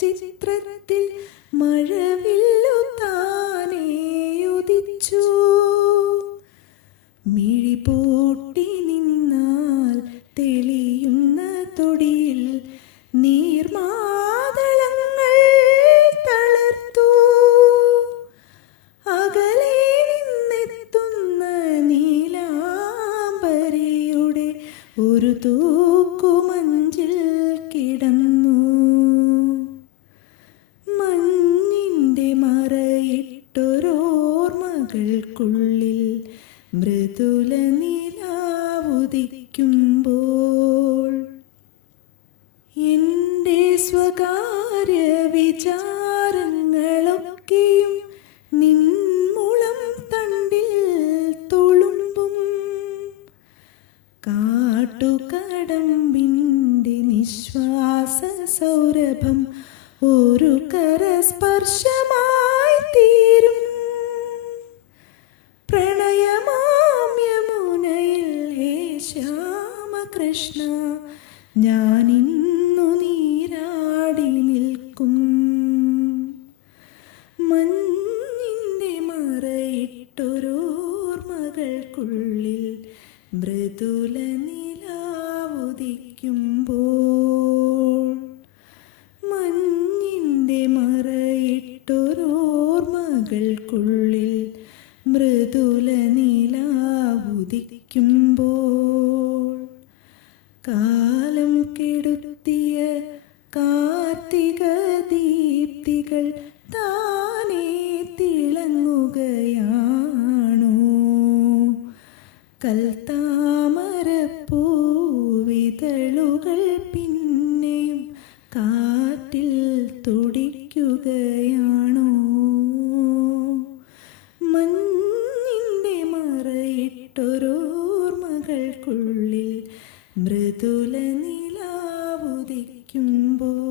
ചിത്രത്തിൽ മഴവില്ലു താനേ ഉദിച്ചു. മിഴി പൂട്ടി നിന്നാൽ തെളിയുന്ന തൊടിയിൽ നീർമാതളങ്ങൾ തളർത്തു. അകലെ നിന്നെത്തുന്ന നീലാംബരിയുടെ ഒരു തൂക്കുമഞ്ചിൽ കിടന്നു. മഞ്ഞിൻ്റെ മറയിട്ടൊരോർമ്മകൾക്കുള്ളിൽ മൃദുല നിലാവുദിക്കുമ്പോൾ എൻ്റെ സ്വകാര്യ വിചാരങ്ങളൊക്കെയും നിൻമുളം തണ്ടിൽ തുളുമ്പും. കാട്ടുകടമ്പിൻ്റെ നിശ്വാസ സൗരഭം ഒരു കരസ്പർശമായി തീരും. പ്രണയമാം യമുനയിൽ ഹേ ശ്യാമകൃഷ്ണ ഞാനിന്നു നീരാടി നിൽക്കും. മഞ്ഞിൻ്റെ മറയിട്ടൊരോർമ്മകൾക്കുള്ളിൽ മൃദുല നിലാവുദിക്കുമ്പോൾ. മഞ്ഞിൻ്റെ മറയിട്ടൊരോർമ്മകൾക്കുള്ളിൽ മൃദുല നിലാവുദിക്കുമ്പോൾ. കാലം കെടുത്തിയ കാർത്തിക ദീപ്തികൾ താനേ തിളങ്ങുകയാണോ? കൽത്താമരപ്പൂവിതളുകൾ പിന്നെയും കാറ്റിൽ തുടിക്കുകയാണോ? മഞ്ഞിൻ്റെ മറയിട്ടൊരോർമ്മകൾക്കുള്ളിൽ മൃദുല നിലാവുദിക്കുമ്പോൾ.